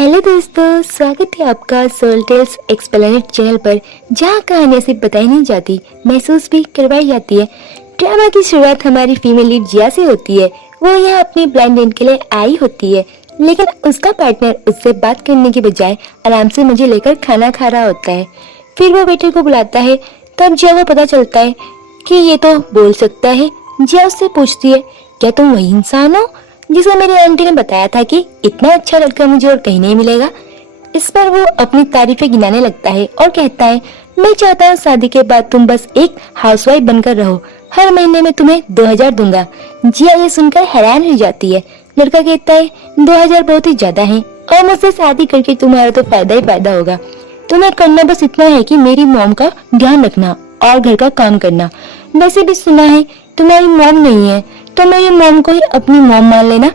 Hello दोस्तों, स्वागत है आपका सोल टेल्स एक्सप्लेनेड चैनल पर, जहां कहानियां सिर्फ बताई नहीं जाती, महसूस भी करवाई जाती है। ड्रामा की शुरुआत हमारी फीमेल लीड जिया से होती है। वो यहाँ अपनी ब्लाइंड डेट के लिए आई होती है, लेकिन उसका पार्टनर उससे बात करने के बजाय आराम से मजे लेकर खाना खा रहा होता है। फिर वो वेटर को बुलाता है, तब जिया को पता चलता है कि ये तो बोल सकता है। जिया उससे पूछती है, क्या तुम वही इंसान हो जिसे मेरी आंटी ने बताया था कि इतना अच्छा लड़का मुझे और कहीं नहीं मिलेगा। इस पर वो अपनी तारीफें गिनाने लगता है और कहता है, मैं चाहता हूँ शादी के बाद तुम बस एक हाउसवाइफ बनकर रहो, हर महीने में तुम्हें 2000 दूंगा। जिया ये सुनकर हैरान हो जाती है। लड़का कहता है, 2000 बहुत ही ज्यादा है और मुझसे शादी करके तुम्हारा तो फायदा ही फायदा होगा। तुम्हें करना बस इतना है कि मेरी मॉम का ध्यान रखना और घर का काम करना। वैसे भी सुना है तुम्हारी मॉम नहीं है, तो मेरी मॉम को ही अपनी मॉम मान लेना।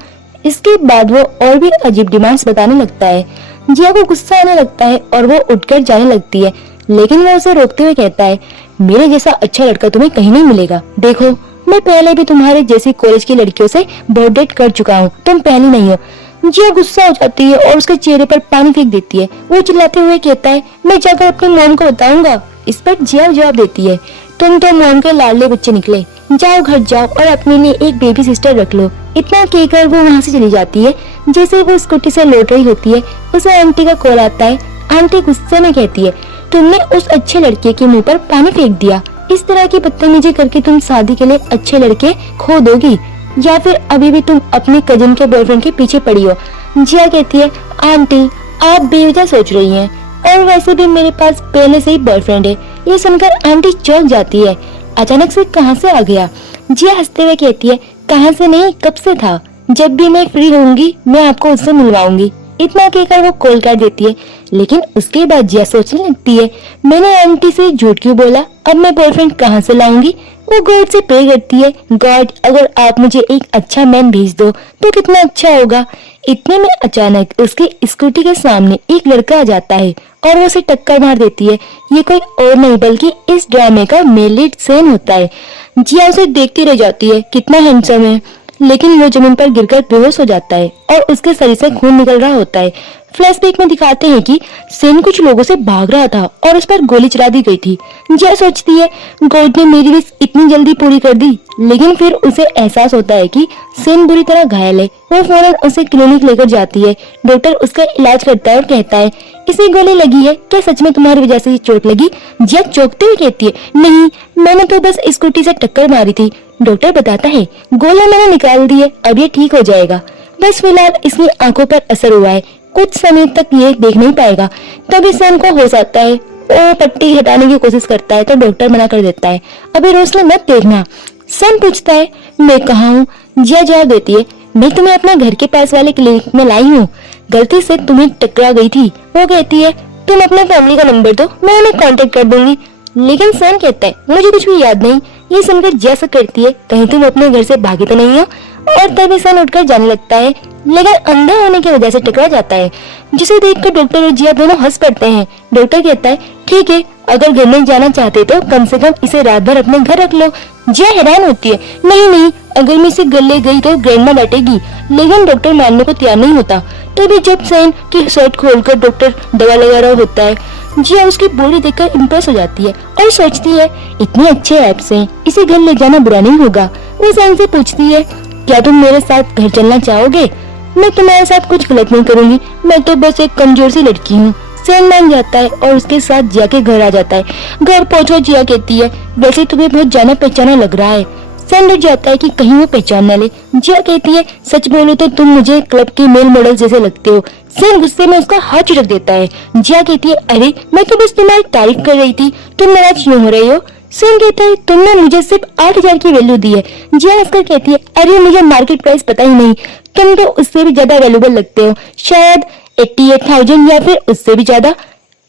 इसके बाद वो और भी अजीब डिमांड्स बताने लगता है। जिया को गुस्सा आने लगता है और वो उठकर जाने लगती है, लेकिन वो उसे रोकते हुए कहता है, मेरे जैसा अच्छा लड़का तुम्हें कहीं नहीं मिलेगा। देखो, मैं पहले भी तुम्हारे जैसी कॉलेज की लड़कियों से बर्थ डेट कर चुका हूँ, तुम पहली नहीं हो। जिया गुस्सा हो जाती है और उसके चेहरे पर पानी फेंक देती है। वो चिल्लाते हुए कहता है, मैं जाकर अपनी मॉम को बताऊंगा। इस पर जिया जवाब देती है, तुम तो मॉम के लाडले बच्चे निकले, जाओ घर जाओ और अपने लिए एक बेबी सिस्टर रख लो। इतना कहकर वो वहाँ से चली जाती है। जैसे वो स्कूटी से लौट रही होती है, उसे आंटी का कॉल आता है। आंटी गुस्से में कहती है, तुमने उस अच्छे लड़के के मुंह पर पानी फेंक दिया। इस तरह की बदतमीजी करके तुम शादी के लिए अच्छे लड़के खो दोगी, या फिर अभी भी तुम अपने कजिन के बॉयफ्रेंड के पीछे पड़ी हो। जिया कहती है, आंटी आप बेवजह सोच रही हैं, और वैसे भी मेरे पास पहले से ही बॉयफ्रेंड है। ये सुनकर आंटी चौंक जाती है, अचानक से कहां से आ गया। जिया हंसते हुए कहती है, कहां से नहीं, कब से था। जब भी मैं फ्री होंगी मैं आपको उससे मिलवाऊंगी। इतना कहकर वो कॉल काट देती है। लेकिन उसके बाद जिया सोचने लगती है, मैंने आंटी से झूठ क्यों बोला, अब मैं बॉयफ्रेंड कहां से लाऊंगी। वो गॉड से प्रे करती है, गॉड अगर आप मुझे एक अच्छा मैन भेज दो तो कितना अच्छा होगा। इतने में अचानक उसकी स्कूटी के सामने एक लड़का आ जाता है और वो उसे टक्कर मार देती है। ये कोई और नहीं बल्कि इस ड्रामे का मेन लीड सेन होता है। जिया उसे देखती रह जाती है, कितना हैंडसम है, लेकिन वो जमीन पर गिरकर बेहोश हो जाता है और उसके शरीर से खून निकल रहा होता है। फ्लैशबैक में दिखाते हैं कि सेन कुछ लोगों से भाग रहा था और उस पर गोली चला दी गई थी। जिया सोचती है, गॉड ने मेरी विश इतनी जल्दी पूरी कर दी। लेकिन फिर उसे एहसास होता है कि सेन बुरी तरह घायल है। वो फौरन उसे क्लिनिक लेकर जाती है। डॉक्टर उसका इलाज करता है और कहता है, इसे गोली लगी है, क्या सच में तुम्हारी वजह से चोट लगी। जिया चौंकते हुए कहती है, नहीं, मैंने तो बस स्कूटी से टक्कर मारी थी। डॉक्टर बताता है, गोली मैंने निकाल दी है, अब ये ठीक हो जाएगा। बस फिलहाल इसकी आंखों पर असर हुआ है, कुछ समय तक ये देख नहीं पाएगा। तभी सेन को हो सकता है, वो पट्टी हटाने की कोशिश करता है तो डॉक्टर मना कर देता है, अभी रोशनी मत देखना। सेन पूछता है, मैं कहाँ हूँ। जिया जवाब देती है, मैं तुम्हें अपने घर के पास वाले क्लिनिक में लाई हूँ, गलती से तुम्हें टकरा गई थी। वो कहती है, तुम अपने फैमिली का नंबर दो, मैं उन्हें कांटेक्ट कर दूंगी। लेकिन सेन कहता है, मुझे कुछ भी याद नहीं। ये सुनकर जिया से करती है, कहीं तुम अपने घर से भागी तो नहीं हो। और तभी सेन उठकर जाने लगता है, लेकिन अंधा होने की वजह से टकरा जाता है, जिसे देखकर डॉक्टर और जिया दोनों हंस पड़ते हैं। डॉक्टर कहता है, ठीक है, अगर घर नहीं जाना चाहते तो कम से कम इसे रात भर अपने घर रख लो। जिया हैरान होती है, नहीं नहीं, अगर मैं इसे घर ले गई तो ग्रैंडमा डांटेगी। लेकिन डॉक्टर मानने को तैयार नहीं होता। तभी जब सेन की शर्ट खोलकर डॉक्टर दवा लगा रहा होता है, जिया उसकी बॉडी देखकर इम्प्रेस हो जाती है और सोचती है, इतने अच्छे एब्स हैं, इसे घर ले जाना बुरा नहीं होगा। वो सेन से पूछती है, क्या तुम मेरे साथ घर चलना चाहोगे। मैं तुम्हारे साथ कुछ गलत नहीं करूंगी, मैं तो बस एक कमजोर सी लड़की हूँ। सेन मान जाता है और उसके साथ जिया के घर आ जाता है। घर पहुंचो जिया कहती है, वैसे तुम्हें बहुत जाना पहचाना लग रहा है। सेन डर जाता है कि कहीं वो पहचान न ले। जिया कहती है, सच बोलो तो तुम मुझे क्लब के मेल मॉडल जैसे लगते हो। सेन गुस्से में उसका हाथ झटक देता है। जिया कहती है, अरे मैं तो बस तुम्हारी तारीफ कर रही थी, तुम नाराज क्यों हो रही हो। सेन कहता है, तुमने मुझे सिर्फ 8000 की वैल्यू दी है। जिया हंसकर कहती है, अरे मुझे मार्केट प्राइस पता ही नहीं, तुम तो उससे भी ज्यादा वैल्यूबल लगते हो, शायद 88,000 या फिर उससे भी ज्यादा।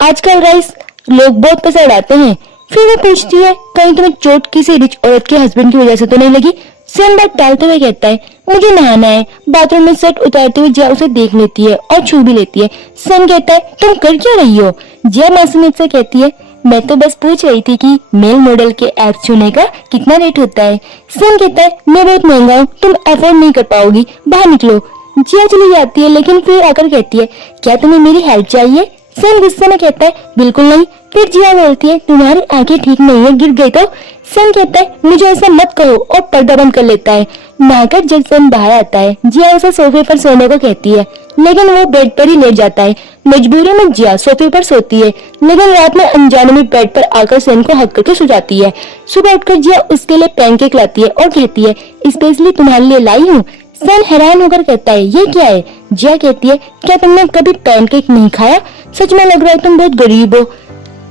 आजकल राइस लोग बहुत पैसा उड़ाते हैं। फिर वो पूछती है, कहीं तुम्हें चोट किसी रिच औरत के हस्बैंड की वजह से तो नहीं लगी। सेन बात टालते हुए कहता है, मुझे नहाना है। बाथरूम में शर्ट उतारते हुए जिया उसे देख लेती है और छू भी लेती है। सेन कहता है, तुम कर क्या रही हो। जिया मासूमियत से कहती है, मैं तो बस पूछ रही थी कि मेल मॉडल के एप्स छूने का कितना रेट होता है। सेन कहता है, मैं बहुत महंगा हूँ, तुम अफोर्ड नहीं कर पाओगी, बाहर निकलो। जिया चली जाती है, लेकिन फिर आकर कहती है क्या तुम्हें मेरी हेल्प चाहिए? सन गुस्से में कहता है बिल्कुल नहीं। फिर जिया बोलती है तुम्हारी आंखें ठीक नहीं है, गिर गई तो? सन कहता है मुझे ऐसा मत कहो और पर्दा बंद कर लेता है। नहाकर जब सन बाहर आता है, जिया उसे सोफे पर सोने को कहती है, लेकिन वो बेड पर ही लेट जाता है। मजबूरी में जिया सोफे पर सोती है, लेकिन रात में अनजाने में बेड पर आकर सन को हक करके सो जाती है। सुबह उठकर जिया उसके लिए पैनकेक लाती है और कहती है स्पेशली तुम्हारे लिए लाई हूँ। सन हैरान होकर कहता है ये क्या है? जिया कहती है क्या तुमने कभी पैनकेक नहीं खाया? सच में लग रहा है तुम बहुत गरीब हो।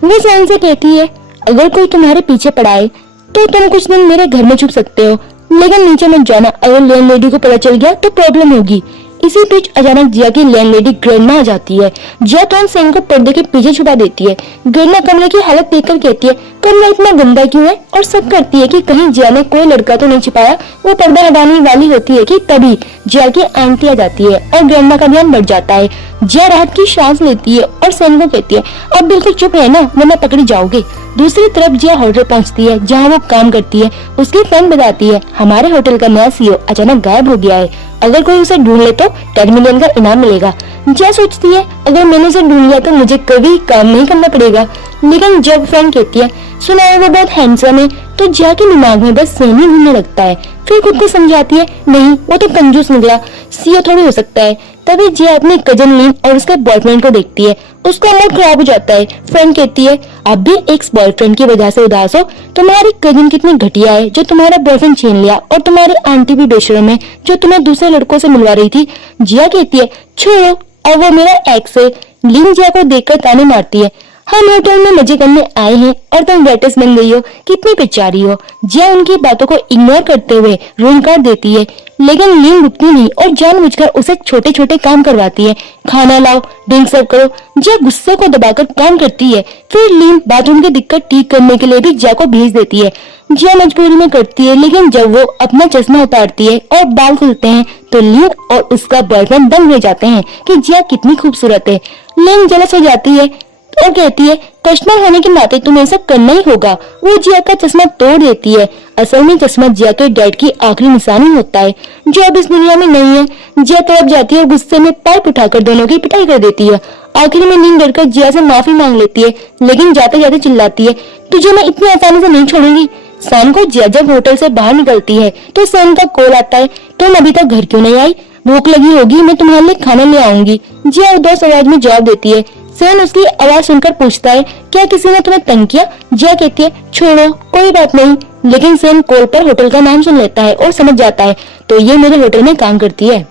वो सन से कहती है अगर कोई तुम्हारे पीछे पड़ा है तो तुम कुछ दिन मेरे घर में छुप सकते हो, लेकिन नीचे मत जाना, अगर लैंडलेडी को पता चल गया तो प्रॉब्लम होगी। इसी बीच अचानक जिया की लैंडलेडी ग्रैंडमा आ जाती है। जिया तुरंत सेन को पर्दे के पीछे छुपा देती है। ग्रैंडमा कमरे की हालत देखकर कहती है कमरा इतना गंदा क्यों है, और शक करती है कि कहीं जिया ने कोई लड़का तो नहीं छिपाया। वो पर्दा हटाने वाली होती है कि तभी जिया की आंटी आ जाती है और ग्रैंडमा का ध्यान बढ़ जाता है। जिया राहत की सांस लेती है और सेन को कहती है अब बिल्कुल चुप रहना वरना पकड़ी जाओगे। दूसरी तरफ जिया होटल पहुंचती है जहां वो काम करती है। उसकी फ्रेंड बताती है हमारे होटल का नया सीईओ अचानक गायब हो गया है, अगर कोई उसे ढूंढ ले तो 10 मिलियन का इनाम मिलेगा। जिया सोचती है अगर मैंने उसे ढूंढ लिया तो मुझे कभी काम नहीं करना पड़ेगा, लेकिन जब फ्रेंड कहती है सुना है वो बहुत हैंडसम है, तो जिया के दिमाग में बस सेन ही घूमने लगता है। फिर खुद को समझाती है नहीं वो तो कंजूस निकला, सीईओ थोड़ी हो सकता है। तभी जिया अपनी कजन लीन और उसके बॉयफ्रेंड को देखती है, उसका मूड खराब हो जाता है। फ्रेंड कहती है आप भी एक्स बॉयफ्रेंड की वजह से उदास हो? तुम्हारी कजिन कितनी घटिया है जो तुम्हारा बॉयफ्रेंड छीन लिया, और तुम्हारी आंटी भी बेशरम है जो तुम्हें दूसरे लड़कों से मिलवा रही थी। जिया कहती है छोड़ो, और वो मेरा एक्स है। लीन जिया को देखकर ताने मारती है हम होटल में मजे करने आए हैं और तुम वेटर्स बन गई हो, कितनी बेचारी हो। जिया उनकी बातों को इग्नोर करते हुए रूम कर देती है, लेकिन लीन रुकती नहीं और जानबूझकर उसे छोटे छोटे काम करवाती है। खाना लाओ, ड्रिंक सर्व करो। जिया गुस्से को दबाकर काम करती है। फिर लीन बाथरूम की दिक्कत ठीक करने के लिए भी जिया को भेज देती है। जिया मजबूरी में करती है, लेकिन जब वो अपना चश्मा उतारती है और बाल खुलते हैं तो लीन और उसका बॉयफ्रेंड दंग रह जाते हैं कि जिया कितनी खूबसूरत है। लीन जलस हो जाती है और कहती है कस्टमर होने के नाते तुम्हें ऐसा करना ही होगा। वो जिया का चश्मा तोड़ देती है। असल में चश्मा जिया के डैड की आखिरी निशानी होता है जो अब इस दुनिया में नहीं है। जिया तड़प जाती है और गुस्से में पाइप उठाकर दोनों की पिटाई कर देती है। आखिर में नींद डरकर जिया से माफी मांग लेती है, लेकिन जाते जाते चिल्लाती है तुझे मैं इतनी आसानी से नहीं छोड़ूंगी। शाम को जिया जब होटल से बाहर निकलती है तो सैन का कॉल आता है तुम अभी तक घर क्यों नहीं आई? भूख लगी होगी, मैं तुम्हारे लिए खाना ले आऊंगी। जिया उदास आवाज में जवाब देती है। सैन उसकी आवाज सुनकर पूछता है क्या किसी ने तुम्हें तंग किया? जिया कहती है छोड़ो कोई बात नहीं, लेकिन सैन कॉल पर होटल का नाम सुन लेता है और समझ जाता है तो ये मेरे होटल में काम करती है।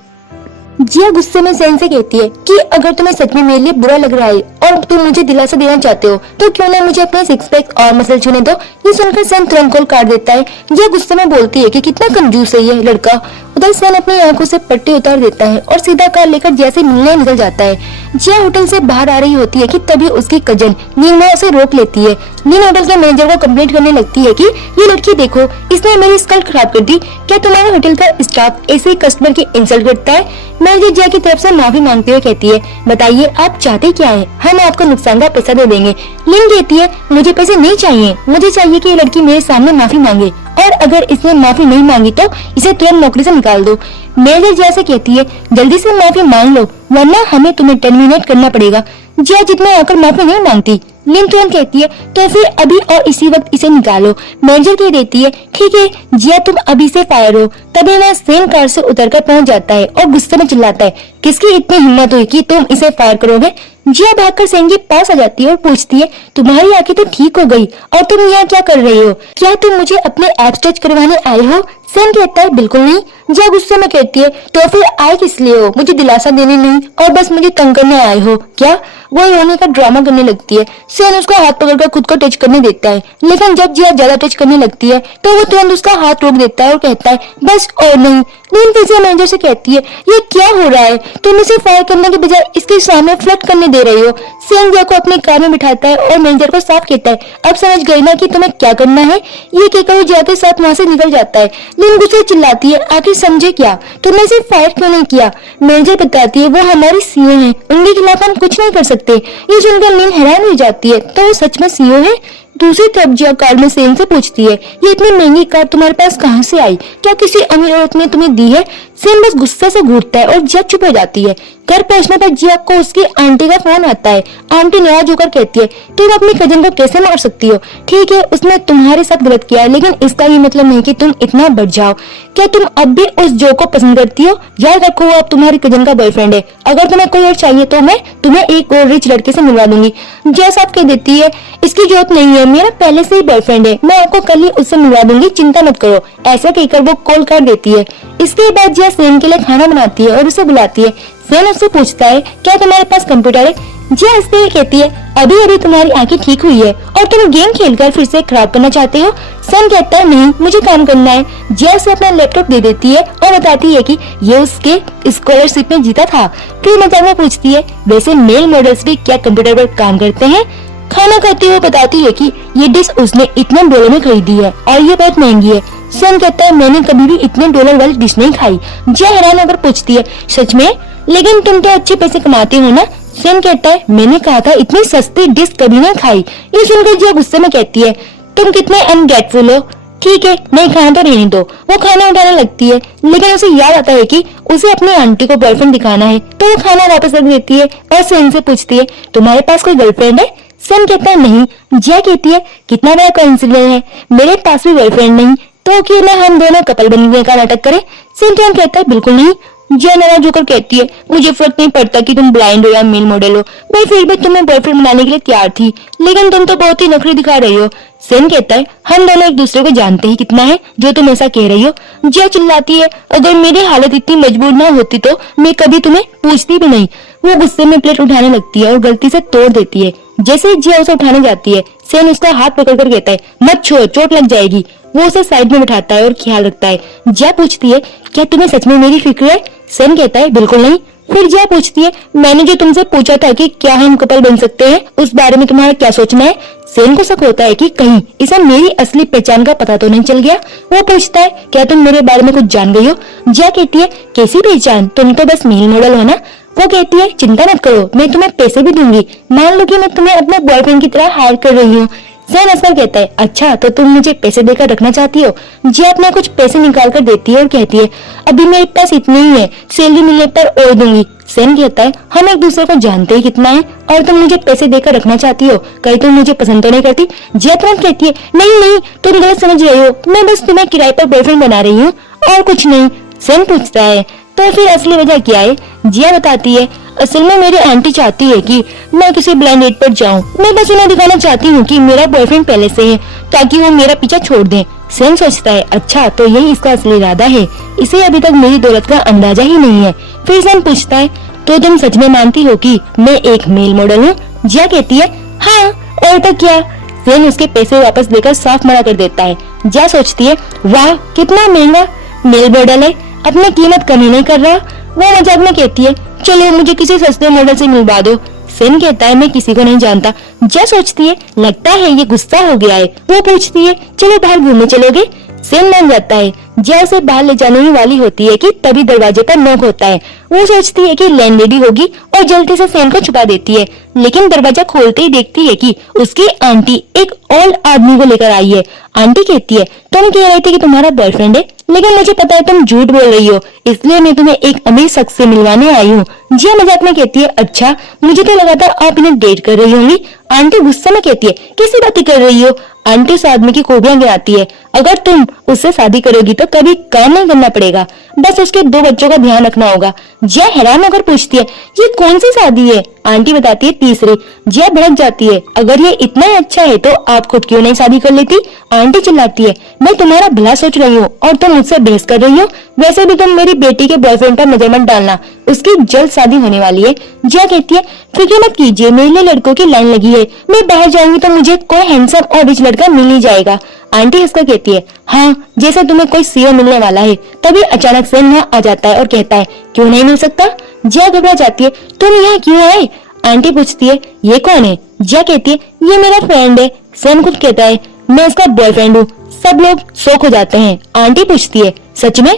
जिया गुस्से में सैन से कहती है कि अगर तुम्हें सच में मेरे लिए बुरा लग रहा है और तुम मुझे दिलासा देना चाहते हो तो क्यों ना मुझे अपने सिक्स पैक और मसल छूने दो। ये सुनकर सैन तुरंत कॉल काट देता है। जिया गुस्से में बोलती है कि कितना कंजूस है ये लड़का। उधर सैन अपनी आंखों से पट्टी उतार देता है और सीधा कार लेकर जिया से मिलने निकल जाता है। जिया होटल से बाहर आ रही होती है कि तभी उसकी कजन नीलमा उसे रोक लेती है। नील होटल के मैनेजर को कंप्लेंट करने लगती है कि ये लड़की देखो इसने मेरी स्कल खराब कर दी, क्या तुम्हारे होटल का स्टाफ ऐसे ही कस्टमर की इंसल्ट करता है? मैनेजर जिया की तरफ से माफी मांगते हुए कहती है बताइए आप चाहते क्या है? हम आपको नुकसान का पैसा दे देंगे। लीन कहती है मुझे पैसे नहीं चाहिए, मुझे चाहिए कि ये लड़की मेरे सामने माफी मांगे, और अगर इसने माफी नहीं मांगी तो इसे तुरंत नौकरी से निकाल दो। मैनेजर जिया से कहती है जल्दी से माफी मांग लो वरना हमें तुम्हें टर्मिनेट करना पड़ेगा। जिया जितना आकर माफी नहीं मांगती। लीन तुरंत कहती है तो फिर अभी और इसी वक्त इसे निकालो। मैनेजर कह देती है ठीक है जिया तुम अभी से फायर हो। तभी वह सेम कार से उतरकर पहुंच जाता है और गुस्से में चिल्लाता है किसकी इतनी हिम्मत हुई कि तुम इसे फायर करोगे? जिया भागकर सेन के पास आ जाती है और पूछती है तुम्हारी आंखें तो ठीक हो गई और तुम यहाँ क्या कर रही हो? क्या तुम मुझे अपने एब्स टच करवाने आए हो? सेन कहता है बिल्कुल नहीं। जिया गुस्से में कहती है तो फिर आए किस लिए हो? मुझे दिलासा देने नहीं और बस मुझे तंग करने आए हो क्या? वो रोने का ड्रामा करने लगती है। सेन उसका हाथ पकड़कर खुद को टच करने देता है, लेकिन जब जिया ज्यादा टच करने लगती है तो वो तुरंत उसका हाथ रोक देता है और कहता है बस और नहीं। लीन फिर से मैनेजर से कहती है ये क्या हो रहा है? तुम इसे फायर करने के बजाय इसके सामने फ्लर्ट करने दे रही हो। सेन जिया को अपनी कार में बिठाता है और मैनेजर को साफ कहता है अब समझ गई ना कि तुम्हें क्या करना है? ये कहकर जिया के साथ वहाँ से निकल जाता है। लीन गुस्से चिल्लाती है आखिर समझे क्या? तुमने इसे फायर क्यों नहीं किया? मैनेजर बताती है वो हमारी सीईओ है, उनके खिलाफ हम कुछ नहीं कर सकते। ये सुनकर लीन हैरान हो जाती है तो वो सच में सीईओ है? दूसरी तरफ जिया कार में सेन से पूछती है, ये इतनी महंगी कार तुम्हारे पास कहाँ से आई? क्या किसी अमीर औरत ने तुम्हें दी है? सेन बस गुस्से से घूरता है और जिया चुप हो जाती है। घर पहुंचने पर जिया को उसकी आंटी का फोन आता है। आंटी नाराज होकर कहती है, तुम अपनी कजन को कैसे मार सकती हो? ठीक है, उसने तुम्हारे साथ गलत किया है, लेकिन इसका ये मतलब नहीं कि तुम इतना बढ़ जाओ। क्या तुम अब भी उस जो को पसंद करती हो? याद रखो, वो अब तुम्हारी कजन का बॉयफ्रेंड है। अगर तुम्हें कोई और चाहिए तो मैं तुम्हें एक और रिच लड़के से मिलवा दूंगी। जिया साफ कह देती है, इसकी जरूरत नहीं है, मेरा पहले से ही बॉयफ्रेंड है, मैं आपको कल ही उससे मिलवा दूंगी, चिंता मत करो। ऐसा कहकर वो कॉल कर देती है। इसके बाद जिया सेन के लिए खाना बनाती है और उसे बुलाती है। सेन उससे पूछता है, क्या तुम्हारे पास कंप्यूटर है? जिया हंसते हुए कहती है, अभी अभी तुम्हारी आंखें ठीक हुई है और तुम गेम खेलकर फिर से खराब करना चाहते हो? सेन कहता है, नहीं, मुझे काम करना है। जिया उसे अपना लैपटॉप दे देती है और बताती है कि ये उसके स्कॉलरशिप में जीता था। फिर मजाक में पूछती है, वैसे मेल मॉडल्स भी क्या कंप्यूटर पर काम करते हैं? खाना खाते हुए बताती है कि ये डिश उसने इतने डॉलर में खरीदी है और ये बहुत महंगी है। सेन कहता है, मैंने कभी भी इतने डॉलर वाली डिश नहीं खाई। जिया हैरान होकर पूछती है, सच में? लेकिन तुम तो अच्छे पैसे कमाते हो ना? सेन कहता है, मैंने कहा था इतनी सस्ती डिश कभी नहीं खाई। ये सुनकर जिया गुस्से में कहती है, तुम कितने अनग्रेटफुल हो। ठीक है, नहीं खाना तो रहने दो। वो खाना उठाने लगती है, लेकिन उसे याद आता है कि उसे अपनी आंटी को बॉयफ्रेंड दिखाना है, तो वो खाना वापस रख देती है और सेन से पूछती है, तुम्हारे पास कोई गर्लफ्रेंड है? सेन कहता है, नहीं। जिया कहती है, कितना बड़ा कोइंसिडेंस है, मेरे पास भी बॉयफ्रेंड नहीं, तो क्यों ना हम दोनों कपल बनने का नाटक करें? सेन कहता है, बिल्कुल नहीं। जिया नाराज होकर कहती है, मुझे फर्क नहीं पड़ता कि तुम ब्लाइंड हो या मेल मॉडल हो, मैं फिर भी तुम्हें बॉयफ्रेंड बनाने के लिए तैयार थी, लेकिन तुम तो बहुत ही नखरे दिखा रही हो। सेन कहता है, हम दोनों एक दूसरे को जानते ही कितना है जो तुम ऐसा कह रही हो। जिया चिल्लाती है, अगर मेरी हालत इतनी मजबूर ना होती तो मैं कभी तुम्हें पूछती भी नहीं। वो गुस्से में प्लेट उठाने लगती है और गलती से तोड़ देती है। जैसे ही जिया उसे उठाने जाती है, सेन उसका हाथ पकड़कर कहता है, मत छोड़, चोट लग जाएगी। वो उसे साइड में बिठाता है और ख्याल रखता है। जिया पूछती है, क्या तुम्हें सच में मेरी फिक्र है? सेन कहता है, बिल्कुल नहीं। फिर जिया पूछती है, मैंने जो तुमसे पूछा था कि क्या हम कपल बन सकते हैं, उस बारे में तुम्हारा क्या सोचना है? सेन को शक होता है कि कहीं इसे मेरी असली पहचान का पता तो नहीं चल गया। वो पूछता है, क्या तुम मेरे बारे में कुछ जान गई हो? जिया कहती है, कैसी पहचान, तुम तो बस मेल मॉडल हो ना। वो कहती है, चिंता मत करो, मैं तुम्हें पैसे भी दूंगी, मान लो कि मैं तुम्हें अपने बॉयफ्रेंड की तरह हायर कर रही हूँ। सेन हंसकर कहता है, अच्छा तो तुम मुझे पैसे देकर रखना चाहती हो? जिया अपने कुछ पैसे निकाल कर देती है और कहती है, अभी मेरे पास इतने ही है, सैलरी मिलने पर और दूंगी। सेन कहता है, हम एक दूसरे को जानते ही कितना है और तुम मुझे पैसे देकर रखना चाहती हो, कहीं तुम मुझे पसंद तो नहीं करती? जिया तुरंत कहती है, नहीं नहीं, तुम गलत समझ रही हो, मैं बस तुम्हें किराए पर बॉयफ्रेंड बना रही हूँ और कुछ नहीं। सेन पूछता है, तो फिर असली वजह क्या है? जिया बताती है, असल में मेरी आंटी चाहती है कि मैं किसी ब्लाइंड डेट पर जाऊं, मैं बस उन्हें दिखाना चाहती हूँ कि मेरा बॉयफ्रेंड पहले से है, ताकि वो मेरा पीछा छोड़ दें। सेन सोचता है, अच्छा तो यही इसका असली इरादा है, इसे अभी तक मेरी दौलत का अंदाजा ही नहीं है। फिर सेन पूछता है, तो तुम सच में मानती हो कि मैं एक मेल मॉडल हूँ? जिया कहती है, हाँ, और तो क्या। सेन उसके पैसे वापस देकर साफ मना कर देता है। जिया सोचती है, वाह कितना महंगा मेल मॉडल है, अपनी कीमत कम ही नहीं कर रहा। वो मजाक में कहती है, चलो मुझे किसी सस्ते मॉडल से मिलवा दो। सेन कहता है, मैं किसी को नहीं जानता। जिया सोचती है, लगता है ये गुस्सा हो गया है। वो पूछती है, चलो बाहर घूमने चलोगे? सेन मान जाता है। जिया उसे बाहर ले जाने ही वाली होती है कि तभी दरवाजे पर नॉक होता है। वो सोचती है कि लैंडलेडी होगी और जल्दी से सेन को छुपा देती है, लेकिन दरवाजा खोलते ही देखती है कि उसकी आंटी एक ओल्ड आदमी को लेकर आई है। आंटी कहती है, तुम कह रहे थे कि तुम्हारा बॉयफ्रेंड है, लेकिन मुझे पता है तुम झूठ बोल रही हो, इसलिए मैं तुम्हें एक अमीर शख्स से मिलवाने आई हूँ। जिया मजाक में कहती है, अच्छा मुझे तो लगा था आप इन्हें डेट कर रही होंगी। आंटी गुस्से में कहती है, किसी बात कर रही हो? आंटी उस आदमी की खूबियां गिनाती है, अगर तुम उससे शादी करोगी तो कभी काम नहीं करना पड़ेगा, बस उसके 2 बच्चों का ध्यान रखना होगा। जिया हैरान होकर पूछती है, ये कौन सी शादी है? आंटी बताती है, तीसरी। जिया भड़क जाती है, अगर ये इतना ही अच्छा है तो आप खुद क्यों नहीं शादी कर लेती? आंटी चिल्लाती है, मैं तुम्हारा भला सोच रही हूँ और तुम मुझसे बहस कर रही हो। वैसे भी तुम मेरी बेटी के बॉयफ्रेंड पर नजर मत डालना, उसकी जल्द शादी होने वाली है। जिया कहती है, फिक्र मत कीजिए, मेरे लिए लड़कों की लाइन लगी है, मैं बाहर जाऊंगी तो मुझे कोई हैंडसम और रिच लड़का मिल ही जाएगा। आंटी हंसकर कहती है, हाँ जैसे तुम्हें कोई सीओ मिलने वाला है। तभी अचानक से वहाँ आ जाता है और कहता है, क्यों नहीं मिल सकता? जिया घबरा जाती है, तुम यहाँ क्यों आए? आंटी पूछती है, ये कौन है? जिया कहती है, ये मेरा फ्रेंड है। सेन खुद कहता है, मैं उसका बॉयफ्रेंड हूँ। सब लोग शौक हो जाते हैं। आंटी पूछती है, सच में?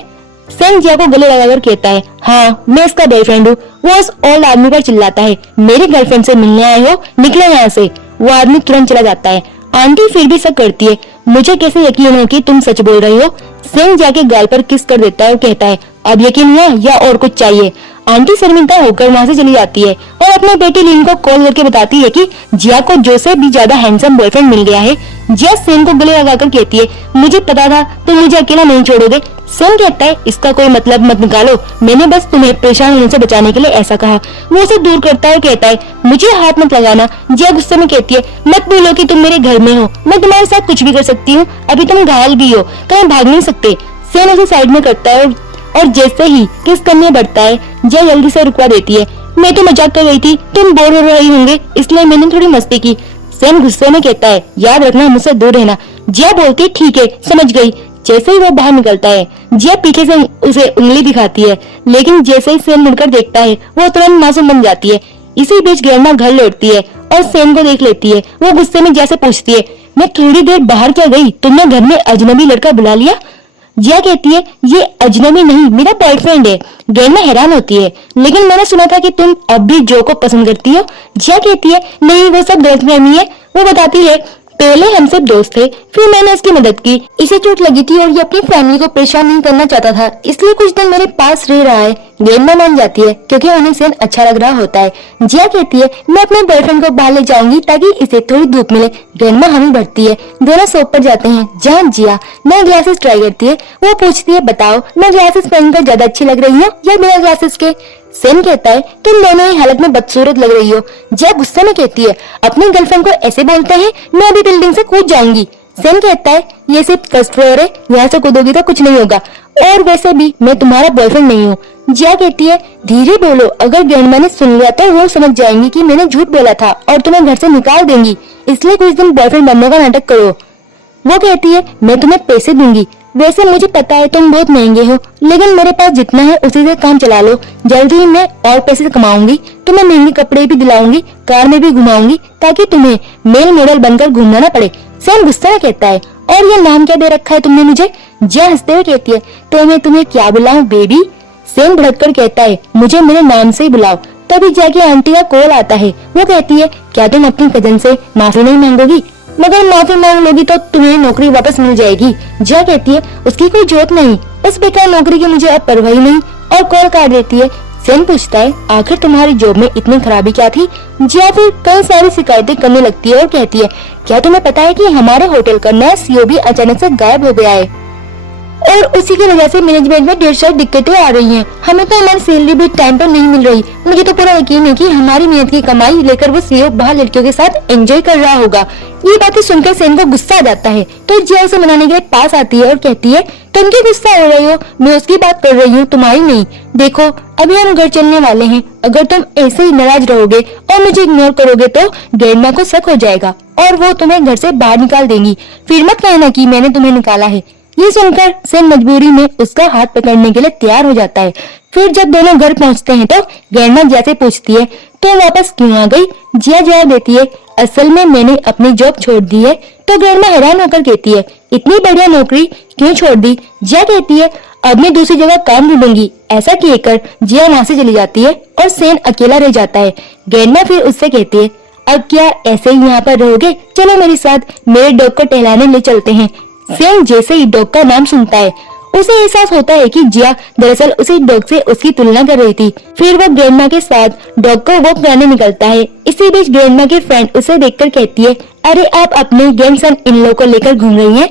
सेन जिया को गले लगाकर कहता है, हाँ मैं इसका बॉयफ्रेंड हूँ। वो उस ओल्ड आदमी पर चिल्लाता है, मेरी गर्लफ्रेंड से मिलने आए हो, निकले यहाँ से। वो आदमी तुरंत चला जाता है। आंटी फिर भी शक करती है। मुझे कैसे यकीन हो कि तुम सच बोल रही हो। सेन जाके गाल पर किस कर देता है और कहता है, अब यकीन हुआ या और कुछ चाहिए। आंटी शर्मिंदा होकर वहाँ से चली जाती है और अपने बेटी लिन को कॉल करके बताती है कि जिया को जो से भी ज्यादा हैंडसम बॉयफ्रेंड मिल गया है। जिया सेन को गले लगाकर कहती है, मुझे पता था तुम मुझे अकेला नहीं छोड़ोगे। सेन कहता है, इसका कोई मतलब मत निकालो, मैंने बस तुम्हें परेशान होने से बचाने के लिए ऐसा कहा। वो उसे दूर करता है और कहता है, मुझे हाथ मत लगाना। जिया गुस्से में कहती है, मत बोलो कि तुम मेरे घर में हो, मैं तुम्हारे साथ कुछ भी कर सकती हूँ, अभी तुम घायल भी हो, कहीं भाग नहीं सकते। सेन उसे साइड में करता है और जैसे ही किस करने बढ़ता है, जिया जल्दी से रुकवा देती है। मैं तो मजाक कर रही थी, तुम बोर हो रही होंगे इसलिए मैंने थोड़ी मस्ती की। सेन गुस्से में कहता है, याद रखना मुझसे दूर रहना। जिया बोलती है, ठीक है समझ गई। जैसे ही वो बाहर निकलता है, जिया पीछे से उसे उंगली दिखाती है, लेकिन जैसे ही सेन मुड़कर देखता है वो तुरंत मासूम बन जाती है। इसी बीच ग्रैंडमा घर लौटती है और सेन को देख लेती है। वो गुस्से में जैसे पूछती है, मैं थोड़ी देर बाहर क्या गई, तुमने घर में अजनबी लड़का बुला लिया। जिया कहती है, ये अजनबी नहीं मेरा बॉयफ्रेंड है। ग्रैंडमा हैरान होती है, लेकिन मैंने सुना था कि तुम अब भी जो को पसंद करती हो। जिया कहती है, नहीं वो सब गलतफहमी है। वो बताती है, पहले हम सब दोस्त थे, फिर मैंने इसकी मदद की। इसे चोट लगी थी और ये अपनी फैमिली को परेशान नहीं करना चाहता था, इसलिए कुछ दिन मेरे पास रह रहा है। ग्रैंडमा मान जाती है क्योंकि उन्हें सेन अच्छा लग रहा होता है। जिया कहती है, मैं अपने बॉयफ्रेंड को बाहर ले जाऊंगी ताकि इसे थोड़ी धूप मिले। ग्रैंडमा हमें बढ़ती है। दोनों शॉप पर जाते हैं जहाँ जिया नए ग्लासेस ट्राई करती है। वो पूछती है, बताओ मैं ग्लासेस पहनकर ज्यादा अच्छी लग रही हूँ या बिना ग्लासेस के। सेन कहता है, तुम दोनों ही हालत में बदसूरत लग रही हो। जिया गुस्से में कहती है, अपनी गर्लफ्रेंड को ऐसे बोलते हैं, मैं अभी बिल्डिंग से कूद जाऊंगी। सेन कहता है, ये सिर्फ फर्स्ट फ्लोर है, यहाँ से कूदोगी तो कुछ नहीं होगा, और वैसे भी मैं तुम्हारा बॉयफ्रेंड नहीं हूँ। जिया कहती है, धीरे बोलो, अगर ग्रैंडमा ने सुन लिया तो वो समझ जाएंगी कि मैंने झूठ बोला था और तुम्हें घर से निकाल देंगी, इसलिए कुछ दिन बॉयफ्रेंड बनने का नाटक करो। वो कहती है, मैं तुम्हें पैसे दूंगी, वैसे मुझे पता है तुम बहुत महंगे हो, लेकिन मेरे पास जितना है उसी से काम चला लो। जल्दी ही मैं और पैसे कमाऊंगी, तुम्हें महंगे कपड़े भी दिलाऊंगी, कार में भी घुमाऊंगी, ताकि तुम्हें मेल मॉडल बनकर घूमना न पड़े। सेन गुस्से में कहता है, और ये नाम क्या दे रखा है तुमने मुझे। जिया हंसते हुए कहती है, तो मैं तुम्हें क्या बुलाऊं बेबी। सेन भड़ककर कहता है, मुझे मेरे नाम से ही बुलाओ। तभी जिया की आंटी का कॉल आता है। वो कहती है, क्या तुम अपनी कजन से माफी नहीं मांगोगी, मगर माफी मांग लोगी तो तुम्हें नौकरी वापस मिल जाएगी। जिया कहती है, उसकी कोई जरूरत नहीं, उस बेकार नौकरी की मुझे अब परवाह ही नहीं, और कॉल काट देती है। सेन पूछता है, आखिर तुम्हारी जॉब में इतनी खराबी क्या थी। जिया फिर कई सारी शिकायतें करने लगती है और कहती है, क्या तुम्हें पता है कि हमारे होटल का नया सीईओ भी अचानक से गायब हो गया है, और उसी की वजह से मैनेजमेंट में ढेर सारी दिक्कतें आ रही हैं। हमें तो हमारी सैलरी भी टाइम पर नहीं मिल रही। मुझे तो पूरा यकीन है कि हमारी मेहनत की कमाई लेकर वो सीईओ बाहर लड़कियों के साथ एंजॉय कर रहा होगा। ये बातें सुनकर सेन को गुस्सा आ जाता है, तो जिया उसे मनाने के लिए पास आती है और कहती है, तुम क्यों गुस्सा हो रही हो, मैं उसकी बात कर रही हूँ, तुम्हारी नहीं। देखो अभी हम घर चलने वाले हैं, अगर तुम ऐसे ही नाराज रहोगे और मुझे इग्नोर करोगे तो ग्रैंडमा को शक हो जाएगा और वो तुम्हें घर से बाहर निकाल देंगी। फिर मत कहना कि मैंने तुम्हें निकाला है। ये सुनकर सेन मजबूरी में उसका हाथ पकड़ने के लिए तैयार हो जाता है। फिर जब दोनों घर पहुंचते हैं तो ग्रैंडमा जैसे पूछती है, तो वापस क्यों आ गई। जिया जवाब देती है, असल में मैंने अपनी जॉब छोड़ दी है। तो ग्रैंडमा हैरान होकर कहती है, इतनी बढ़िया नौकरी क्यों छोड़ दी। जिया कहती है, अब मैं दूसरी जगह काम ढूंढूंगी। ऐसा कहकर जिया वहाँ से चली जाती है और सेन अकेला रह जाता है। ग्रैंडमा फिर उससे कहती है, अब क्या ऐसे ही यहाँ पर रहोगे, चलो मेरे साथ, मेरे डॉग को टहलाने ले चलते हैं। सेन जैसे ही डॉग का नाम सुनता है उसे एहसास होता है कि जिया दरअसल उसी डॉग से उसकी तुलना कर रही थी। फिर वो ग्रैंडमा के साथ डॉग को वॉक कराने निकलता है। इसी बीच ग्रैंडमा की फ्रेंड उसे देखकर कहती है, अरे आप अपने ग्रैंडसन इन लो को लेकर घूम रही हैं,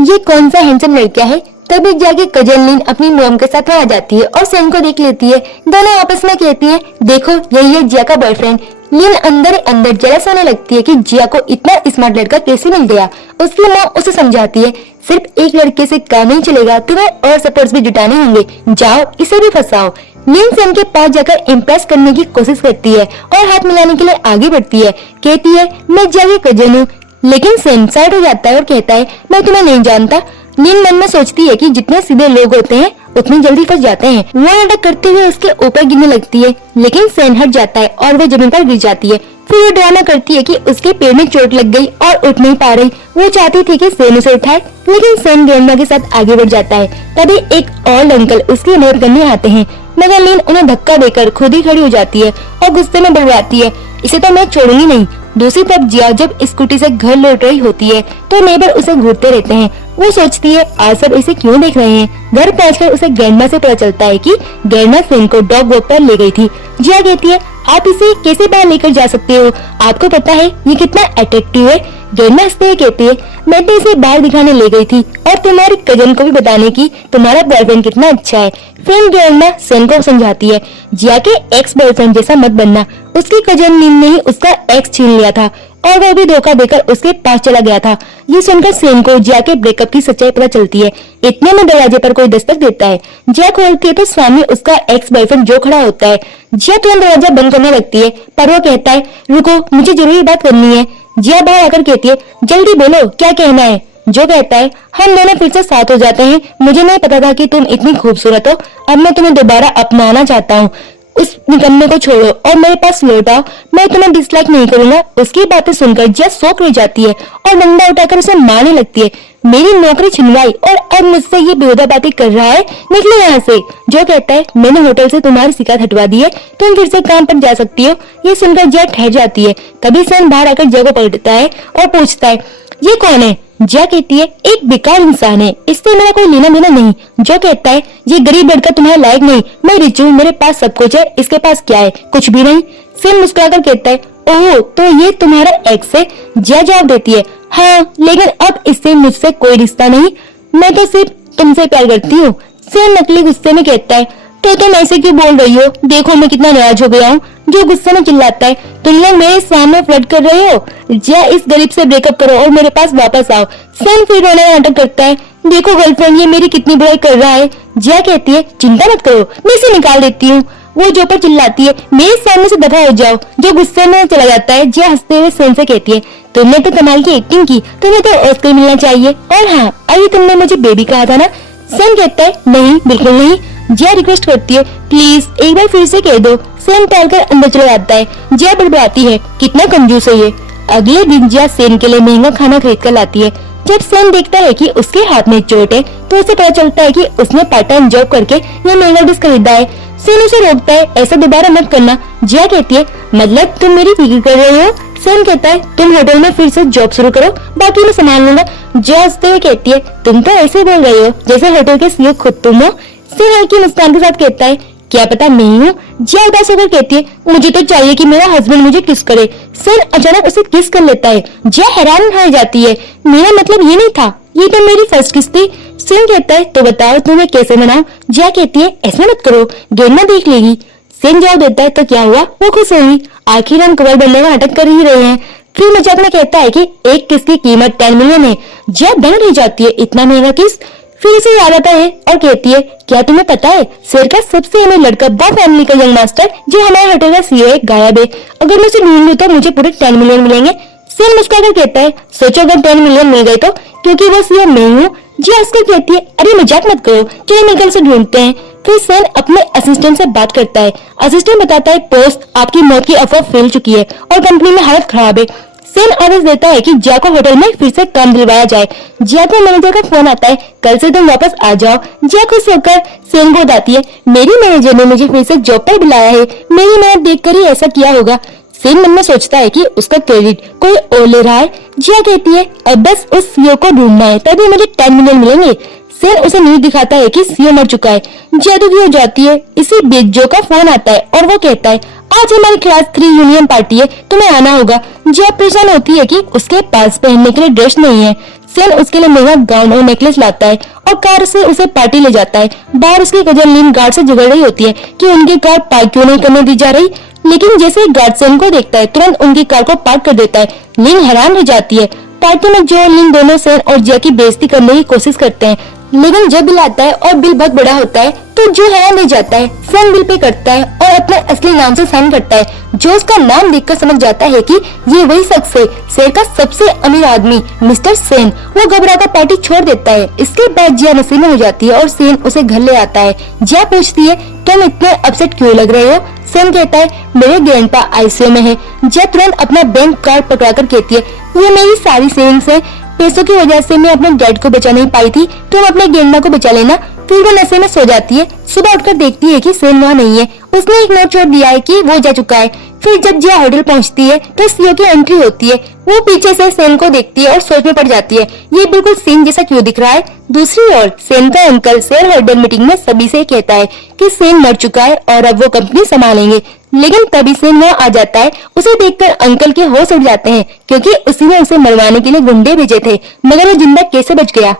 ये कौन सा हैंडसम लड़का है। तभी जाके कजन लिन अपनी मॉम के साथ वहाँ आ जाती है और सेन को देख लेती है। दोनों आपस में कहती है, देखो यही है जिया का बॉयफ्रेंड। लिन अंदर अंदर जलस होने लगती है कि जिया को इतना स्मार्ट लड़का कैसे मिल गया। उसकी माँ उसे समझाती है, सिर्फ एक लड़के से काम नहीं चलेगा, तुम्हें और सपोर्ट्स भी जुटाने होंगे, जाओ इसे भी फंसाओ। लिन सेन के पास जाकर इम्प्रेस करने की कोशिश करती है और हाथ मिलाने के लिए आगे बढ़ती है। कहती है, मैं जिया की कजन हूँ, लेकिन सेन साइड हो जाता है और कहता है, मैं तुम्हें नहीं जानता। लिन मन में सोचती है कि जितने सीधे लोग होते हैं उतनी जल्दी फंस जाते हैं। वो नाटक करते हुए उसके ऊपर गिरने लगती है, लेकिन सेन हट जाता है और वो जमीन पर गिर जाती है। फिर वो ड्रामा करती है कि उसके पैर में चोट लग गई और उठ नहीं पा रही। वो चाहती थी कि सेन उसे उठाए, लेकिन सेन ग्रैंडमा के साथ आगे बढ़ जाता है। तभी एक और अंकल उसकी मदद करने आते हैं, मगर लिन उन्हें धक्का देकर खुद ही खड़ी हो जाती है और गुस्से में बढ़ जाती है। इसे तो मैं छोड़ूंगी नहीं। दूसरी तरफ जिया जब स्कूटी से घर लौट रही होती है तो नेबर उसे घूरते रहते हैं। वो सोचती है आज सब इसे क्यों देख रहे हैं। घर पहुंचकर उसे ग्रैंडमा से पता चलता है कि ग्रैंडमा सेन को डॉग वॉक पर ले गई थी। जिया कहती है आप इसे कैसे बाहर लेकर जा सकते हो, आपको पता है ये कितना अट्रैक्टिव है। ग्रैंडमा हंसते हुए कहती है मैं तो इसे बाहर दिखाने ले गई थी और तुम्हारे कजन को भी बताने की तुम्हारा बॉयफ्रेंड कितना अच्छा है। फिर ग्रैंडमा सेन को समझाती है जिया के एक्स बॉयफ्रेंड जैसा मत बनना। उसकी कजन नीम ने ही उसका एक्स छीन लिया था और वो भी धोखा देकर उसके पास चला गया था। ये सुनकर सेन को जिया के ब्रेकअप की सच्चाई पता चलती है। इतने में दरवाजे पर कोई दस्तक देता है। जिया खोलती है तो सामने उसका एक्स बॉयफ्रेंड जो खड़ा होता है। जिया तुरंत दरवाजा बंद करने लगती है पर वो कहता है रुको मुझे जरूरी बात करनी है। जिया बाहर आकर कहती है जल्दी बोलो क्या कहना है। जो कहता है हम दोनों फिर से साथ हो जाते हैं। मुझे नहीं पता था कि तुम इतनी खूबसूरत हो। अब मैं तुम्हें दोबारा अपनाना चाहता हूँ। उस निकम्मे को छोड़ो और मेरे पास लौट आओ। मैं तुम्हें डिसलाइक नहीं करूंगा। उसकी बातें सुनकर जिया शौक रह जाती है और डंडा उठाकर उसे मारने लगती है। मेरी नौकरी छिनवाई और अब मुझसे ये बेहुदा बातें कर रहा है, निकले यहाँ से। जो कहता है मैंने होटल से तुम्हारी शिकायत हटवा दी है, तुम फिर से काम पर जा सकती हो। ये सुनकर जिया ठहर जाती है। तभी सन बाहर आकर जिया को पकड़ता है और पूछता है ये कौन है। जिया कहती है एक बेकार इंसान है, इससे मेरा कोई लेना देना नहीं। जो कहता है ये गरीब लड़का तुम्हारे लायक नहीं, मैं रिच हूँ, मेरे पास सब कुछ है, इसके पास क्या है, कुछ भी नहीं। सेन मुस्कुराकर कहता है ओह तो ये तुम्हारा एक्स है। जिया जवाब देती है हाँ लेकिन अब इससे मुझसे कोई रिश्ता नहीं, मैं तो सिर्फ तुमसे प्यार करती हूँ। सेन नकली गुस्से में कहता है तो तुम ऐसे क्यों बोल रही हो, देखो मैं कितना नाराज हो गया हूँ। जो गुस्से में चिल्लाता है तुम लोग मेरे सामने फ्लर्ट कर रहे हो। जिया इस गरीब से ब्रेकअप करो और मेरे पास वापस आओ। सेन फिर रोने का नाटक करता है देखो गर्लफ्रेंड ये मेरी कितनी बुराई कर रहा है। जिया कहती है चिंता मत करो मैं इसे निकाल देती हूँ। वो जो पर चिल्लाती है मेरे सामने से दफा हो जाओ। जो गुस्से में चला जाता है। जिया हंसते हुए सेन से कहती है तुमने तो कमाल की एक्टिंग की, तुम्हें तो ऑस्कर मिलना चाहिए। और हाँ अभी तुमने मुझे बेबी कहा था ना। सेन कहता है नहीं बिल्कुल नहीं। जिया रिक्वेस्ट करती है प्लीज एक बार फिर से कह दो। सेन टालकर अंदर चला जाता है। जिया बड़बड़ाती है कितना कंजूस है ये। अगले दिन जिया सेन के लिए महंगा खाना खरीद कर लाती है। जब सेन देखता है कि उसके हाथ में चोट है तो उसे पता चलता है कि उसने पार्ट टाइम जॉब करके यह महंगा डिश खरीदा है। सेन उसे रोकता है ऐसा दोबारा मत करना। जिया कहती है मतलब तुम मेरी फिक्र कर रहे हो। सेन कहता है तुम होटल में फिर से जॉब शुरू करो, बाकी मैं संभाल लूंगा। जिया हंसते हुए कहती है तुम तो ऐसे बोल रही हो जैसे होटल के सीईओ खुद तुम हो। सेन हल्की मुस्कान के साथ कहता है क्या पता नहीं हूँ। जिया उदास होकर कहती है मुझे तो चाहिए कि मेरा हस्बैंड मुझे किस करे। सेन अचानक उसे किस कर लेता है। जिया हैरान हो जाती है मेरा मतलब ये नहीं था, ये तो मेरी फर्स्ट किस थी। सेन कहता है तो बताओ तुम्हें कैसे मनाऊं। जिया कहती है ऐसा मत करो ग्रैंडमा देख लेगी। सेन जवाब देता है तो क्या हुआ, वो खुश होगी, आखिर हम कबर बनने का नाटक कर ही रहे हैं। फिर मजाक में कहता है कि एक किस की कीमत 10 मिलियन है। जिया दंग रह जाती है इतना महंगा किस। फिर उसे याद आता है और कहती है क्या तुम्हें पता है शहर का सबसे अमीर लड़का बॉब फैमिली का यंग मास्टर जो हमारे होटल का सीईओ है गायब है। अगर मैं उसे ढूंढ लूं तो मुझे पूरे 10 मिलियन मिलेंगे। सेन मुस्कुराकर कहता है सोचो अगर 10 मिलियन मिल गए तो, क्योंकि वो सीईओ मैं हूँ। जिया हंसकर कहती है अरे मजाक मत करो, चलो मिलकर उसे ढूंढते हैं। फिर सेन अपने असिस्टेंट से बात करता है। असिस्टेंट बताता है पोस्ट आपकी मौत की अफवाह फैल चुकी है और कंपनी में हालत खराब है। सेन आदेश देता है कि जिया को होटल में फिर से काम दिलवाया जाए। जिया को मैनेजर का फोन आता है कल से तुम वापस आ जाओ। जिया खुश होकर सेन को बताती है मेरी मैनेजर ने मुझे फिर से जॉब पर बुलाया है, मेरी मेहनत देखकर ही ऐसा किया होगा। सेन मन में सोचता है कि उसका क्रेडिट कोई और ले रहा है। जिया कहती है अब बस उस सीईओ को ढूंढना है तभी मुझे 10 मिलियन मिलेंगे। सेन उसे न्यूज दिखाता है कि सीईओ मर चुका है। जिया दुखी हो जाती है। इसी बीच जो का फोन आता है और वो कहता है आज हमारी क्लास 3 यूनियन पार्टी है, तुम्हें आना होगा। जिया परेशान होती है कि उसके पास पहनने के लिए ड्रेस नहीं है। सेन उसके लिए महंगा गाउन और नेकलेस लाता है और कार से उसे पार्टी ले जाता है। बाहर उसकी कजन लीन गार्ड से झगड़ रही होती है कि उनकी कार पार्क क्यों नहीं करने दी जा रही, लेकिन जैसे ही गार्ड सेन को देखता है तुरंत उनकी कार को पार्क कर देता है। लीन हैरान रह जाती है। पार्टी में जो लीन दोनों सेन और जिया की बेइज्जती करने की कोशिश करते हैं, लेकिन जब बिल आता है और बिल बहुत बड़ा होता है तो जो हैरान रह जाता है। सेन बिल पे करता है और अपने असली नाम से साइन करता है। जो उसका नाम देखकर समझ जाता है कि ये वही शख्स है, शहर का सबसे अमीर आदमी मिस्टर सेन। वो घबराकर पार्टी छोड़ देता है। इसके बाद जिया नशे में हो जाती है और सेन उसे घर ले आता है। जिया पूछती है तुम इतने अपसेट क्यों लग रहे हो। सेन कहता है मेरे ग्रैंडपा आईसीयू में है। जिया तुरंत अपना बैंक कार्ड पकड़ाकर कहती है ये मेरी सारी सेविंग्स है, पैसों की वजह से मैं अपने डैड को बचा नहीं पाई थी, तुम अपने ग्रैंडमा को बचा लेना। फिर वो नशे में सो जाती है। सुबह उठकर देखती है कि सेन वहाँ नहीं है। उसने एक नोट छोड़ दिया है कि वो जा चुका है। फिर जब जिया होटल पहुँचती है तो सीओ की एंट्री होती है। वो पीछे से सेन को देखती है और सोच में पड़ जाती है, ये बिल्कुल सेन जैसा क्यों दिख रहा है। दूसरी ओर सेन का अंकल शेयर होल्डर मीटिंग में सभी से कहता है कि सेन मर चुका है और अब वो कंपनी संभालेंगे। लेकिन तभी सेन वहाँ आ जाता है। उसे देखकर अंकल के होश उड़ जाते हैं, क्योंकि उसी ने उसे मरवाने के लिए गुंडे भेजे थे, मगर वो जिंदा कैसे बच गया।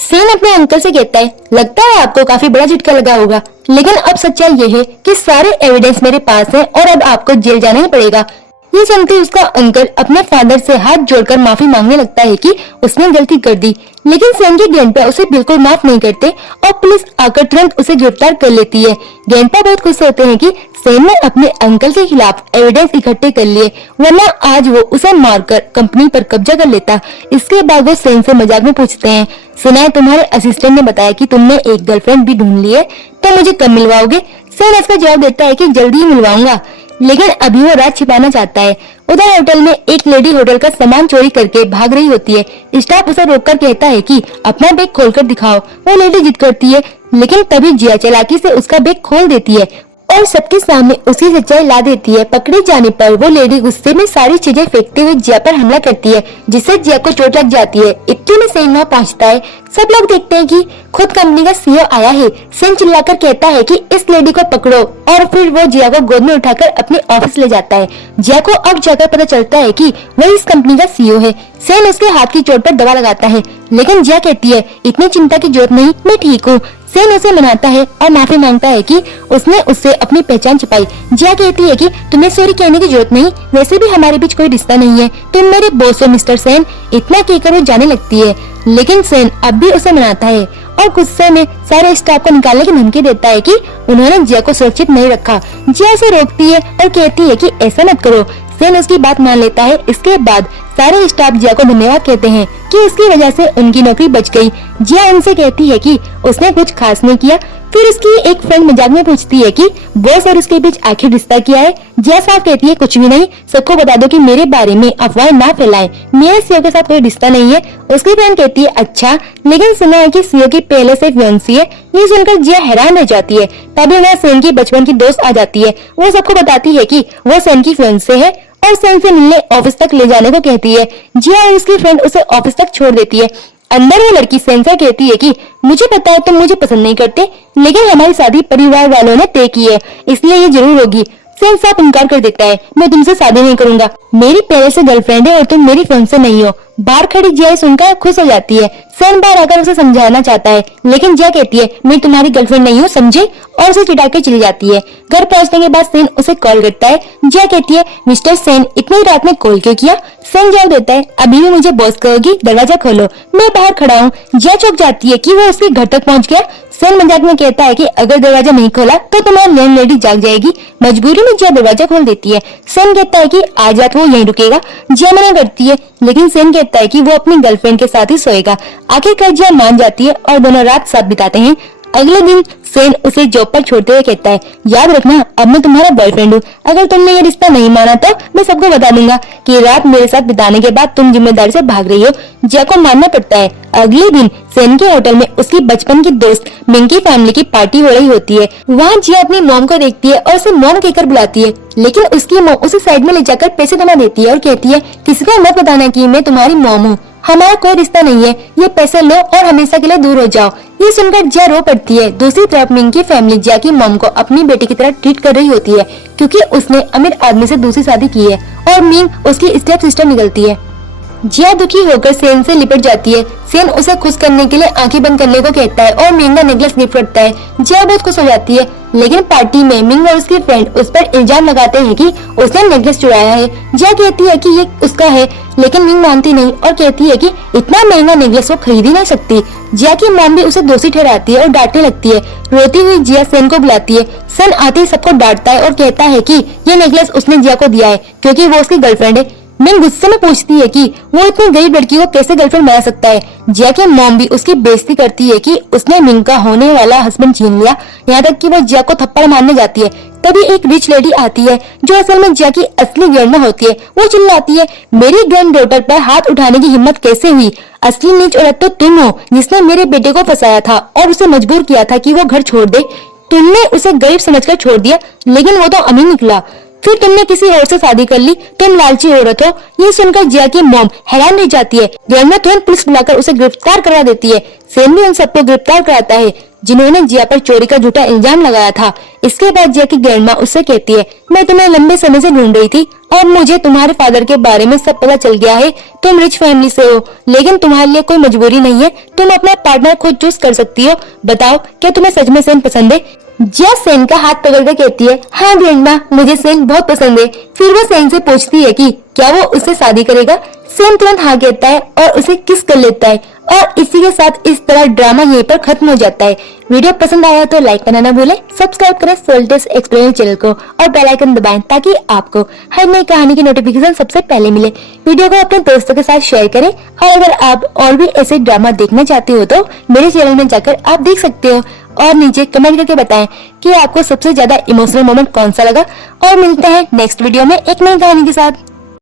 सेन अपने अंकल से कहता है, लगता है आपको काफी बड़ा झटका लगा होगा, लेकिन अब सच्चाई ये है कि सारे एविडेंस मेरे पास है और अब आपको जेल जाना ही पड़ेगा। ये सुनते उसका अंकल अपने फादर से हाथ जोड़कर माफी मांगने लगता है कि उसने गलती कर दी, लेकिन सेन के ग्रैंडपा उसे बिल्कुल माफ नहीं करते और पुलिस आकर तुरंत उसे गिरफ्तार कर लेती है। ग्रैंडपा बहुत खुश होते हैं कि सेन ने अपने अंकल के खिलाफ एविडेंस इकट्ठे कर लिए, वरना आज वो उसे मारकर कंपनी पर कब्जा कर लेता। इसके बाद वो सेन से मजाक में पूछते हैं, सुना है तुम्हारे असिस्टेंट ने बताया कि तुमने एक गर्लफ्रेंड भी ढूंढ ली है, तो मुझे कब मिलवाओगे। सेन इसका जवाब देता है कि जल्दी ही मिलवाऊंगा, लेकिन अभी वो रात छिपाना चाहता है। उधर होटल में एक लेडी होटल का सामान चोरी करके भाग रही होती है। स्टाफ उसे रोककर कहता है कि अपना बैग खोलकर दिखाओ। वो लेडी जिद करती है, लेकिन तभी जिया चालाकी से उसका बैग खोल देती है और सबके सामने उसकी सच्चाई ला देती है। पकड़े जाने पर वो लेडी गुस्से में सारी चीजें फेंकते हुए जिया पर हमला करती है, जिससे जिया को चोट लग जाती है। इतने में सेन वहाँ पहुँचता है। सब लोग देखते हैं कि खुद कंपनी का सीईओ आया है। सेन चिल्लाकर कहता है कि इस लेडी को पकड़ो और फिर वो जिया को गोद में उठाकर अपने ऑफिस ले जाता है। जिया को अब जाकर पता चलता है कि वही इस कंपनी का सीईओ है। सेन उसके हाथ की चोट पर दवा लगाता है, लेकिन जिया कहती है इतनी चिंता की जरूरत नहीं, मैं ठीक हूँ। सेन उसे मनाता है और माफी मांगता है कि उसने उससे अपनी पहचान छिपाई। जिया कहती है कि तुम्हें सॉरी कहने की जरूरत नहीं, वैसे भी हमारे बीच कोई रिश्ता नहीं है, तुम मेरे बॉस हो मिस्टर सेन। इतना कहकर वो जाने लगती है, लेकिन सेन अब भी उसे मनाता है और गुस्से में सारे स्टाफ को निकालने की धमकी देता है कि उन्होंने जिया को सुरक्षित नहीं रखा। जिया उसे रोकती है और कहती है कि ऐसा मत करो। सेन उसकी बात मान लेता है। इसके बाद सारे स्टाफ जिया को धन्यवाद कहते हैं कि उसकी वजह से उनकी नौकरी बच गई। जिया उनसे कहती है कि उसने कुछ खास नहीं किया। फिर उसकी एक फ्रेंड मजाक में पूछती है कि बॉस और उसके बीच आखिर रिश्ता क्या है। जिया साफ कहती है कुछ भी नहीं, सबको बता दो कि मेरे बारे में अफवाह ना फैलाएं, मेरे सीईओ के साथ कोई रिश्ता नहीं है। उसकी फ्रेंड कहती है अच्छा, लेकिन सुना है कि सीईओ की पहले से फियांसी है। ये सुनकर जिया हैरान रह जाती है। तभी वहाँ सेन की बचपन की दोस्त आ जाती है। वो सबको बताती है कि वो सेन की फियांसे है और सेन से मिलने ऑफिस तक ले जाने को कहती है। जिया और उसकी फ्रेंड उसे ऑफिस तक छोड़ देती है। अंदर वो लड़की सेन से कहती है कि मुझे पता है तुम मुझे पसंद नहीं करते, लेकिन हमारी शादी परिवार वालों ने तय की है, इसलिए ये जरूर होगी। सेन साफ इनकार कर देता है, मैं तुमसे शादी नहीं करूंगा, मेरी पहले से गर्लफ्रेंड है और तुम मेरी फियांसे नहीं हो। बाहर खड़ी जिया सुनकर खुश हो जाती है। सेन बाहर आकर उसे समझाना चाहता है, लेकिन जिया कहती है मैं तुम्हारी गर्लफ्रेंड नहीं हूँ, समझे, और उसे चिढ़ा के चली जाती है। घर पहुंचने के बाद सेन उसे कॉल करता है। जिया कहती है मिस्टर सेन इतनी रात में कॉल क्यों किया। सेन जवाब देता है अभी भी मुझे बॉस कहोगी, दरवाजा खोलो, मैं बाहर खड़ा हूँ। जिया चौंक जाती है कि वो उसके घर तक पहुँच गया। सेन मजाक में कहता है कि अगर दरवाजा नहीं खोला तो तुम्हारी लैंड लेडी जाग जाएगी। मजबूरी में जिया दरवाजा खोल देती है। सेन कहता है कि आज रात वो यहीं रुकेगा। जिया मना करती है, लेकिन सेन कहता है कि वो अपनी गर्लफ्रेंड के साथ ही सोएगा। आखिरकार जिया मान जाती है और दोनों रात साथ बिताते हैं। अगले दिन सेन उसे जॉब पर छोड़ते हुए कहता है याद रखना अब मैं तुम्हारा बॉयफ्रेंड हूँ, अगर तुमने ये रिश्ता नहीं माना तो मैं सबको बता दूंगा कि रात मेरे साथ बिताने के बाद तुम जिम्मेदारी से भाग रही हो। जिया को मानना पड़ता है। अगले दिन सेन के होटल में उसकी बचपन की दोस्त मिंग की फैमिली की पार्टी हो रही होती है। वहाँ जिया अपनी मॉम को देखती है और उसे मॉम कहकर बुलाती है, लेकिन उसकी मॉम उसे साइड में ले जाकर पैसे जमा देती है और कहती है किसी को मत बताना कि मैं तुम्हारी मॉम हूँ, हमारा कोई रिश्ता नहीं है, ये पैसे लो और हमेशा के लिए दूर हो जाओ। ये सुनकर जिया रो पड़ती है। दूसरी तरफ मिंग की फैमिली जिया की मॉम को अपनी बेटी की तरह ट्रीट कर रही होती है, क्योंकि उसने अमीर आदमी से दूसरी शादी की है और मिंग उसकी स्टेप सिस्टर निकलती है। जिया दुखी होकर सेन से लिपट जाती है। सेन उसे खुश करने के लिए आंखें बंद करने को कहता है और मिंग का नेकलेस गिफ्ट करता है। जिया बहुत खुश हो जाती है, लेकिन पार्टी में मिंग और उसकी फ्रेंड उस पर इल्जाम लगाते हैं कि उसने नेकलेस चुराया है। जिया कहती है कि ये उसका है, लेकिन मिंग मानती नहीं और कहती है कि इतना महंगा नेकलेस वो खरीद ही नहीं सकती। जिया की मॉम भी उसे दोषी ठहराती है और डांटने लगती है। रोती हुई जिया सेन को बुलाती है। सेन आते ही सबको डांटता है और कहता है कि ये नेकलेस उसने जिया को दिया है क्योंकि वो उसकी गर्लफ्रेंड है। मिंग गुस्से में पूछती है कि वो इतनी गरीब लड़की को कैसे गर्लफ्रेंड बना सकता है। जिया की मॉम भी उसकी बेइज्जती करती है कि उसने मिंग का होने वाला हस्बैंड छीन लिया। यहाँ तक कि वो जिया को थप्पड़ मारने जाती है। तभी एक रिच लेडी आती है जो असल में जिया की असली ग्रैंडमा होती है। वो चिल्लाती है, मेरी ग्रैंड डॉटर पर हाथ उठाने की हिम्मत कैसे हुई? असली नीच औरत तो तुम हो जिसने मेरे बेटे को फंसाया था और उसे मजबूर किया था कि वो घर छोड़ दे। तुमने उसे गरीब समझकर छोड़ दिया, लेकिन वो तो अमीर निकला। फिर तुमने किसी और से शादी कर ली। तुम लालची औरत हो। ये सुनकर जिया की मॉम हैरान रह जाती है। ग्रैंडमा तुरंत पुलिस बुलाकर उसे गिरफ्तार करा देती है। सेन भी उन सबको गिरफ्तार कराता है जिन्होंने जिया पर चोरी का झूठा इल्जाम लगाया था। इसके बाद जिया की ग्रैंडमा उससे कहती है, मैं तुम्हें लंबे समय से ढूंढ रही थी और मुझे तुम्हारे फादर के बारे में सब पता चल गया है। तुम रिच फैमिली से हो, लेकिन तुम्हारे लिए कोई मजबूरी नहीं है। तुम अपना पार्टनर खुद चूज कर सकती हो। बताओ, क्या तुम्हें सच में सेन पसंद है? जिया सेन का हाथ पकड़कर कहती है, हाँ ग्रैंडमा, मुझे सेन बहुत पसंद है। फिर वो सेन से पूछती है कि क्या वो उससे शादी करेगा। सेन तुरंत हाँ कहता है और उसे किस कर लेता है और इसी के साथ इस तरह ड्रामा यहीं पर खत्म हो जाता है। वीडियो पसंद आया तो लाइक करना ना भूलें, सब्सक्राइब करें सोल टेल्स एक्सप्लेनर चैनल को और बेल आइकन दबाएं ताकि आपको हर नई कहानी की नोटिफिकेशन सबसे पहले मिले। वीडियो को अपने दोस्तों के साथ शेयर करें और अगर आप और भी ऐसे ड्रामा देखना चाहते हो तो मेरे चैनल में जाकर आप देख सकते हो और नीचे कमेंट करके बताएं कि आपको सबसे ज्यादा इमोशनल मोमेंट कौन सा लगा। और मिलते हैं नेक्स्ट वीडियो में एक नई कहानी के साथ।